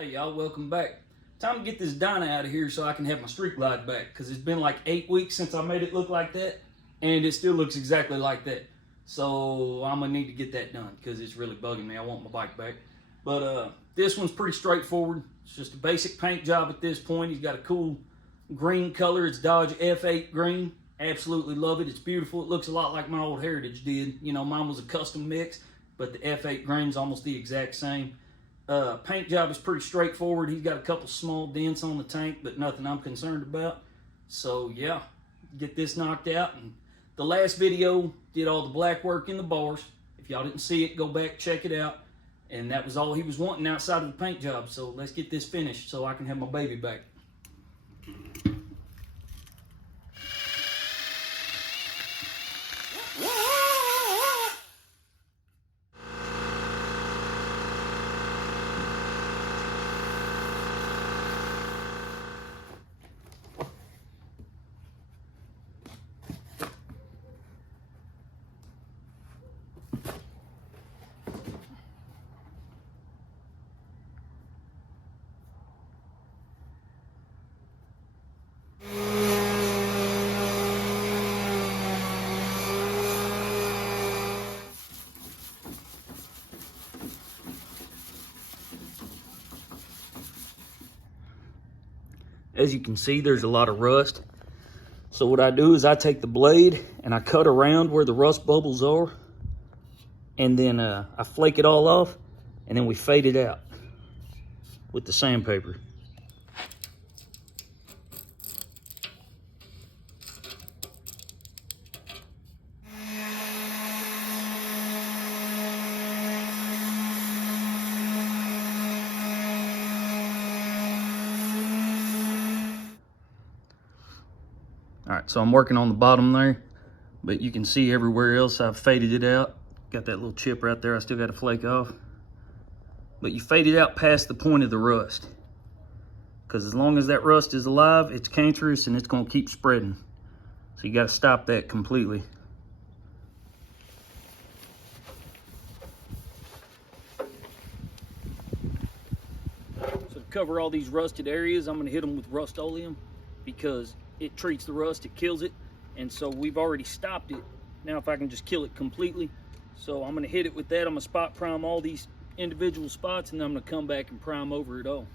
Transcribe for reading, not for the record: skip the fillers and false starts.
Hey y'all, welcome back. Time to get this dyna out of here so I can have my street glide back, because it's been like 8 weeks since I made it look like that, and it still looks exactly like that. So I'm gonna need to get that done because it's really bugging me. I want my bike back. But this one's pretty straightforward. It's just a basic paint job at this point. He's got a cool green color. It's Dodge F8 green. Absolutely love it. It's beautiful. It looks a lot like my old Heritage did. You know, mine was a custom mix, but the F8 green's almost the exact same. Paint job is pretty straightforward. He's got a couple small dents on the tank, but nothing I'm concerned about. So yeah, get this knocked out. And the last video did all the black work in the bars. If y'all didn't see it, go back, check it out. And that was all he was wanting outside of the paint job. So let's get this finished so I can have my baby back. As you can see, there's a lot of rust. So what I do is I take the blade and I cut around where the rust bubbles are, and then I flake it all off, and then we fade it out with the sandpaper. All right, so I'm working on the bottom there, but you can see everywhere else I've faded it out. Got that little chip right there I still got to flake off. But you fade it out past the point of the rust, because as long as that rust is alive, it's cancerous and it's going to keep spreading. So you got to stop that completely. So to cover all these rusted areas, I'm going to hit them with Rust-Oleum, because it treats the rust, it kills it, and so we've already stopped it. Now if I can just kill it completely, so I'm going to hit it with that. I'm going to spot prime all these individual spots, and then I'm going to come back and prime over it all.